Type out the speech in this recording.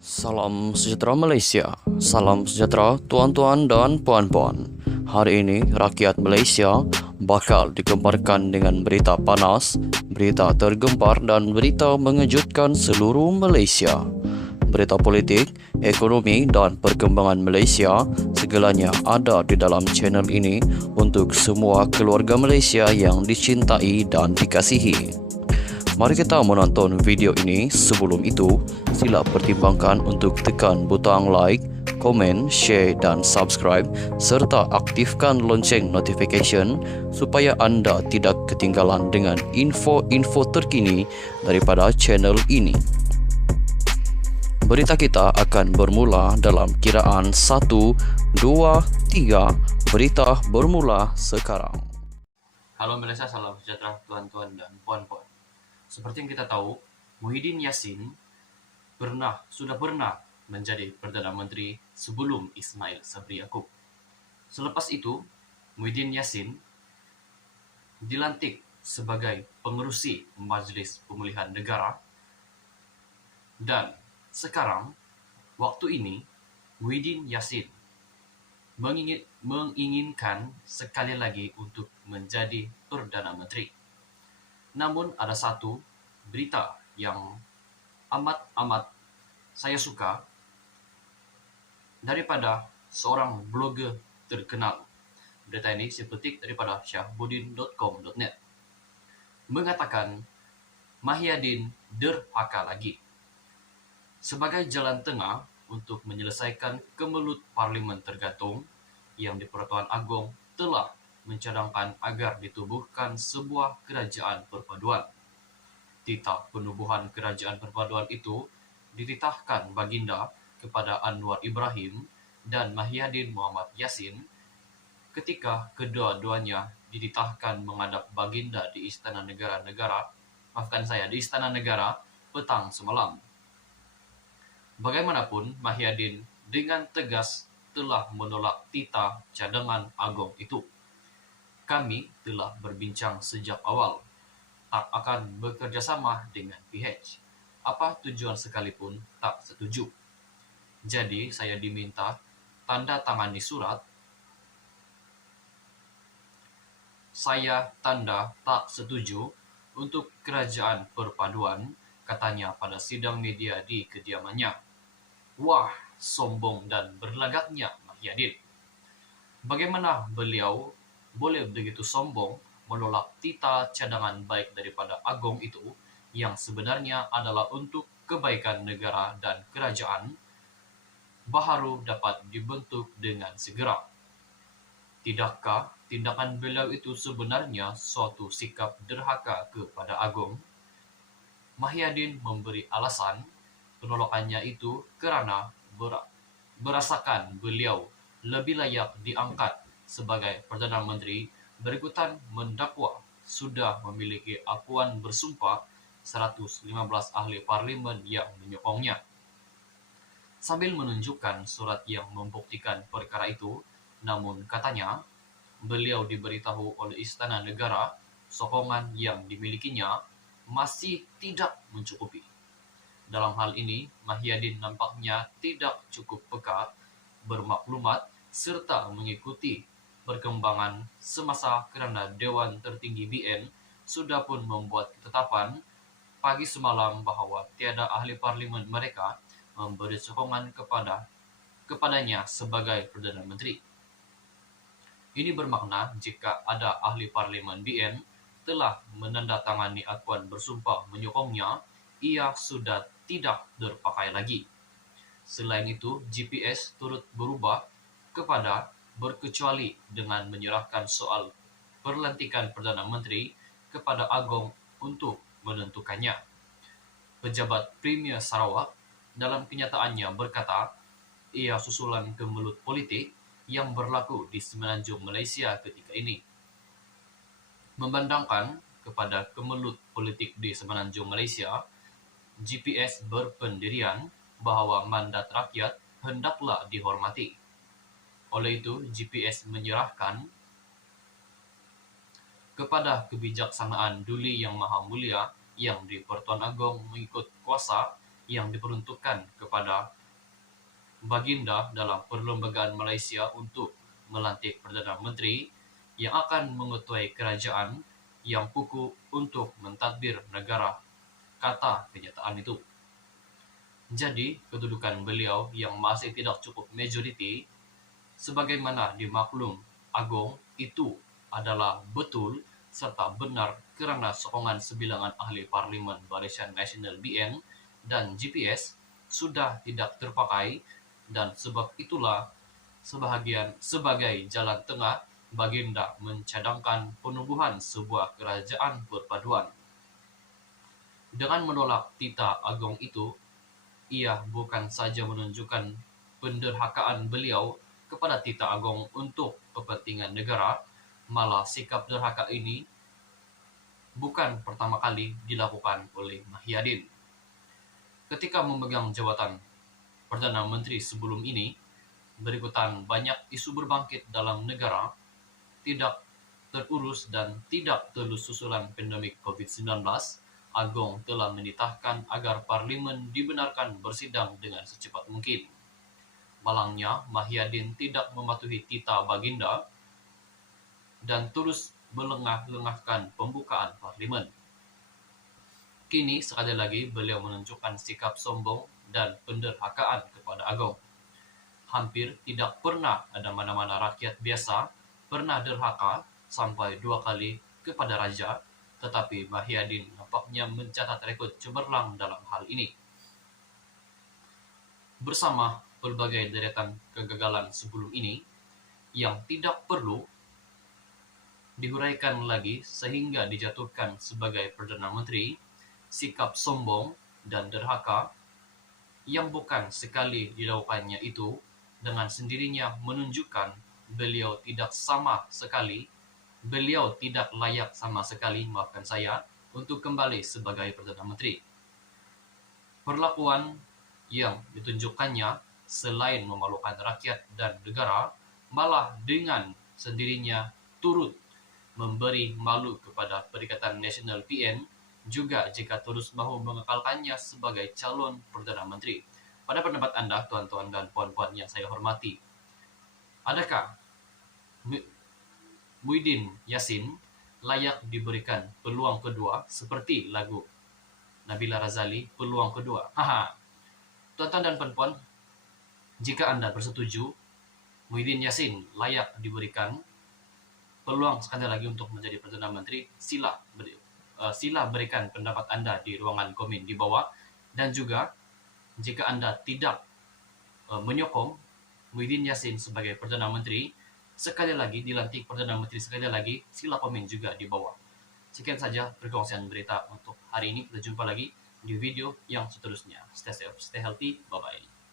Salam sejahtera Malaysia. Salam sejahtera tuan-tuan dan puan-puan. Hari ini rakyat Malaysia bakal digemparkan dengan berita panas, berita tergempar dan berita mengejutkan seluruh Malaysia. Berita politik, ekonomi dan perkembangan Malaysia segalanya ada di dalam channel ini untuk semua keluarga Malaysia yang dicintai dan dikasihi. Mari kita menonton video ini. Sebelum itu, sila pertimbangkan untuk tekan butang like, komen, share dan subscribe serta aktifkan lonceng notification supaya anda tidak ketinggalan dengan info-info terkini daripada channel ini. Berita kita akan bermula dalam kiraan 1, 2, 3. Berita bermula sekarang. Halo Malaysia, salam sejahtera tuan-tuan dan puan-puan. Seperti yang kita tahu, Muhyiddin Yassin sudah pernah menjadi Perdana Menteri sebelum Ismail Sabri Yaakob. Selepas itu, Muhyiddin Yassin dilantik sebagai pengerusi Majlis Pemulihan Negara dan sekarang, waktu ini, Muhyiddin Yassin menginginkan sekali lagi untuk menjadi Perdana Menteri. Namun ada satu berita yang amat saya suka daripada seorang blogger terkenal. Berita ini saya petik daripada syahbudin.com.net. Mengatakan Muhyiddin derhaka lagi. Sebagai jalan tengah untuk menyelesaikan kemelut Parlimen tergantung yang di Pertuan Agong telah mencadangkan agar ditubuhkan sebuah kerajaan perpaduan. Titah penubuhan kerajaan perpaduan itu dititahkan baginda kepada Anwar Ibrahim dan Muhyiddin Muhammad Yassin ketika kedua-duanya dititahkan menghadap baginda di Istana Negara di Istana Negara petang semalam. Bagaimanapun, Muhyiddin dengan tegas telah menolak titah cadangan Agong itu. Kami telah berbincang sejak awal, tak akan bekerjasama dengan PH. Apa tujuan sekalipun tak setuju. Jadi saya diminta tanda tangani surat. Saya tanda tak setuju untuk kerajaan perpaduan, katanya pada sidang media di kediamannya. Wah, sombong dan berlagaknya Muhyiddin. Bagaimana beliau boleh begitu sombong menolak titah cadangan baik daripada Agong itu yang sebenarnya adalah untuk kebaikan negara dan kerajaan baharu dapat dibentuk dengan segera. Tidakkah tindakan beliau itu sebenarnya suatu sikap derhaka kepada Agong? Muhyiddin memberi alasan penolakannya itu kerana berasakan beliau lebih layak diangkat sebagai Perdana Menteri berikutan mendakwa sudah memiliki akuan bersumpah 115 ahli parlimen yang menyokongnya. Sambil menunjukkan surat yang membuktikan perkara itu, namun katanya, beliau diberitahu oleh Istana Negara sokongan yang dimilikinya masih tidak mencukupi. Dalam hal ini, Muhyiddin nampaknya tidak cukup peka, bermaklumat, serta mengikuti perkembangan semasa kerana Dewan Tertinggi BN sudah pun membuat ketetapan pagi semalam bahawa tiada ahli parlimen mereka memberi sokongan kepadanya sebagai Perdana Menteri. Ini bermakna jika ada ahli parlimen BN telah menandatangani akuan bersumpah menyokongnya, ia sudah tidak terpakai lagi. Selain itu, GPS turut berubah kepada berkecuali dengan menyerahkan soal perlantikan Perdana Menteri kepada Agong untuk menentukannya. Pejabat Premier Sarawak dalam kenyataannya berkata, ia susulan kemelut politik yang berlaku di Semenanjung Malaysia ketika ini. Memandangkan kepada kemelut politik di Semenanjung Malaysia, GPS berpendirian bahawa mandat rakyat hendaklah dihormati. Oleh itu, GPS menyerahkan kepada kebijaksanaan Duli Yang Maha Mulia yang di Pertuan Agong mengikut kuasa yang diperuntukkan kepada Baginda dalam perlembagaan Malaysia untuk melantik Perdana Menteri yang akan mengetuai kerajaan yang kukuh untuk mentadbir negara, kata kenyataan itu. Jadi, kedudukan beliau yang masih tidak cukup majoriti, sebagaimana dimaklum agung itu adalah betul serta benar kerana sokongan sebilangan ahli Parlimen Barisan Nasional BN dan GPS sudah tidak terpakai, dan sebab itulah sebagai jalan tengah Baginda mencadangkan penubuhan sebuah kerajaan perpaduan. Dengan menolak titah agung itu, ia bukan saja menunjukkan penderhakaan beliau kepada titah agung untuk kepentingan negara, malah sikap derhaka ini bukan pertama kali dilakukan oleh Mahyadin. Ketika memegang jawatan Perdana Menteri sebelum ini, berikutan banyak isu berbangkit dalam negara, tidak terurus dan tidak telus susulan pandemik COVID-19, Agong telah menitahkan agar Parlimen dibenarkan bersidang dengan secepat mungkin. Malangnya, Mahyadin tidak mematuhi titah Baginda dan terus melengah-lengahkan pembukaan Parlimen. Kini sekali lagi beliau menunjukkan sikap sombong dan penderhakaan kepada Agong. Hampir tidak pernah ada mana-mana rakyat biasa pernah derhaka sampai 2 kali kepada raja, tetapi Mahyadin nampaknya mencatat rekod cemerlang dalam hal ini. Bersama pelbagai deretan kegagalan sebelum ini, yang tidak perlu dihuraikan lagi sehingga dijatuhkan sebagai Perdana Menteri, sikap sombong dan derhaka yang bukan sekali dilakukannya itu dengan sendirinya menunjukkan beliau tidak layak sama sekali, maafkan saya, untuk kembali sebagai Perdana Menteri. Perlakuan yang ditunjukkannya selain memalukan rakyat dan negara, malah dengan sendirinya turut memberi malu kepada Perikatan Nasional PN, juga jika terus mahu mengekalkannya sebagai calon Perdana Menteri. Pada pendapat Anda, tuan-tuan dan puan-puan yang saya hormati, adakah Muhyiddin Yassin layak diberikan peluang kedua seperti lagu Nabila Razali, peluang kedua? Tuan-tuan dan puan-puan, jika Anda bersetuju Muhyiddin Yassin layak diberikan peluang sekali lagi untuk menjadi Perdana Menteri, sila berikan pendapat Anda di ruangan komen di bawah. Dan juga jika Anda tidak menyokong Muhyiddin Yassin sebagai Perdana Menteri sekali lagi, dilantik Perdana Menteri sekali lagi, sila komen juga di bawah. Sekian saja perkongsian berita untuk hari ini. Kita jumpa lagi di video yang seterusnya. Stay safe, stay healthy, bye-bye.